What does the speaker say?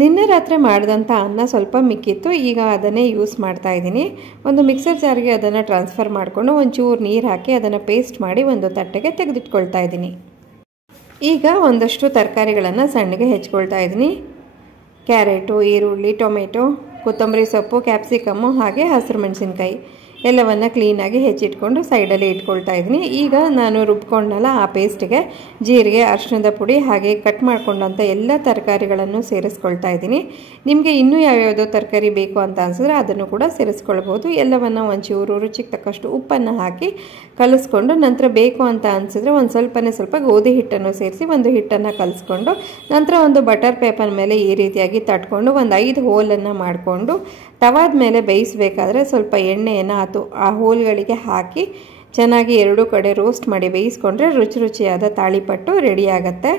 ನಿನ್ನೆ ರಾತ್ರಿ ಮಾಡಿದಂಥ ಅನ್ನ ಸ್ವಲ್ಪ ಮಿಕ್ಕಿತ್ತು. ಈಗ ಅದನ್ನೇ ಯೂಸ್ ಮಾಡ್ತಾ ಇದ್ದೀನಿ. ಒಂದು ಮಿಕ್ಸರ್ ಜಾರ್ಗೆ ಅದನ್ನು ಟ್ರಾನ್ಸ್ಫರ್ ಮಾಡಿಕೊಂಡು ಒಂಚೂರು ನೀರು ಹಾಕಿ ಅದನ್ನು ಪೇಸ್ಟ್ ಮಾಡಿ ಒಂದು ತಟ್ಟೆಗೆ ತೆಗೆದಿಟ್ಕೊಳ್ತಾ ಇದ್ದೀನಿ. ಈಗ ಒಂದಷ್ಟು ತರಕಾರಿಗಳನ್ನು ಸಣ್ಣಗೆ ಹೆಚ್ಕೊಳ್ತಾ ಇದ್ದೀನಿ. ಕ್ಯಾರೆಟು, ಈರುಳ್ಳಿ, ಟೊಮೆಟೊ, ಕೊತ್ತಂಬರಿ ಸೊಪ್ಪು, ಕ್ಯಾಪ್ಸಿಕಮ್ಮು ಹಾಗೆ ಹಸಿರು ಮೆಣಸಿನ್ಕಾಯಿ ಎಲ್ಲವನ್ನು ಕ್ಲೀನಾಗಿ ಹೆಚ್ಚಿಟ್ಕೊಂಡು ಸೈಡಲ್ಲಿ ಇಟ್ಕೊಳ್ತಾ ಇದ್ದೀನಿ. ಈಗ ನಾನು ರುಬ್ಕೊಂಡಲ್ಲ ಆ ಪೇಸ್ಟ್ಗೆ ಜೀರಿಗೆ, ಅರಿಶಿಣದ ಪುಡಿ ಹಾಗೆ ಕಟ್ ಮಾಡ್ಕೊಂಡಂಥ ಎಲ್ಲ ತರಕಾರಿಗಳನ್ನು ಸೇರಿಸ್ಕೊಳ್ತಾ ಇದ್ದೀನಿ. ನಿಮಗೆ ಇನ್ನೂ ಯಾವ್ಯಾವುದೋ ತರಕಾರಿ ಬೇಕು ಅಂತ ಅನಿಸಿದ್ರೆ ಅದನ್ನು ಕೂಡ ಸೇರಿಸ್ಕೊಳ್ಬೋದು. ಎಲ್ಲವನ್ನು ಒಂಚೂರು ರುಚಿಗೆ ತಕ್ಕಷ್ಟು ಉಪ್ಪನ್ನು ಹಾಕಿ ಕಲಿಸ್ಕೊಂಡು ನಂತರ ಬೇಕು ಅಂತ ಅನಿಸಿದ್ರೆ ಒಂದು ಸ್ವಲ್ಪ ಗೋಧಿ ಹಿಟ್ಟನ್ನು ಸೇರಿಸಿ ಒಂದು ಹಿಟ್ಟನ್ನು ಕಲಿಸ್ಕೊಂಡು ನಂತರ ಒಂದು ಬಟರ್ ಪೇಪರ್ ಮೇಲೆ ಈ ರೀತಿಯಾಗಿ ತಟ್ಕೊಂಡು ಒಂದು 5 ಹೋಲನ್ನು ಮಾಡಿಕೊಂಡು ತವಾದ ಮೇಲೆ ಬೇಯಿಸಬೇಕಾದ್ರೆ ಸ್ವಲ್ಪ ಎಣ್ಣೆಯನ್ನು ಆ ಹೋಲ್ಗಳಿಗೆ ಹಾಕಿ ಚೆನ್ನಾಗಿ 2 ಕಡೆ ರೋಸ್ಟ್ ಮಾಡಿ ಬೇಯಿಸ್ಕೊಂಡ್ರೆ ರುಚಿಯಾದ ತಾಳಿಪಟ್ಟು ರೆಡಿ ಆಗುತ್ತೆ.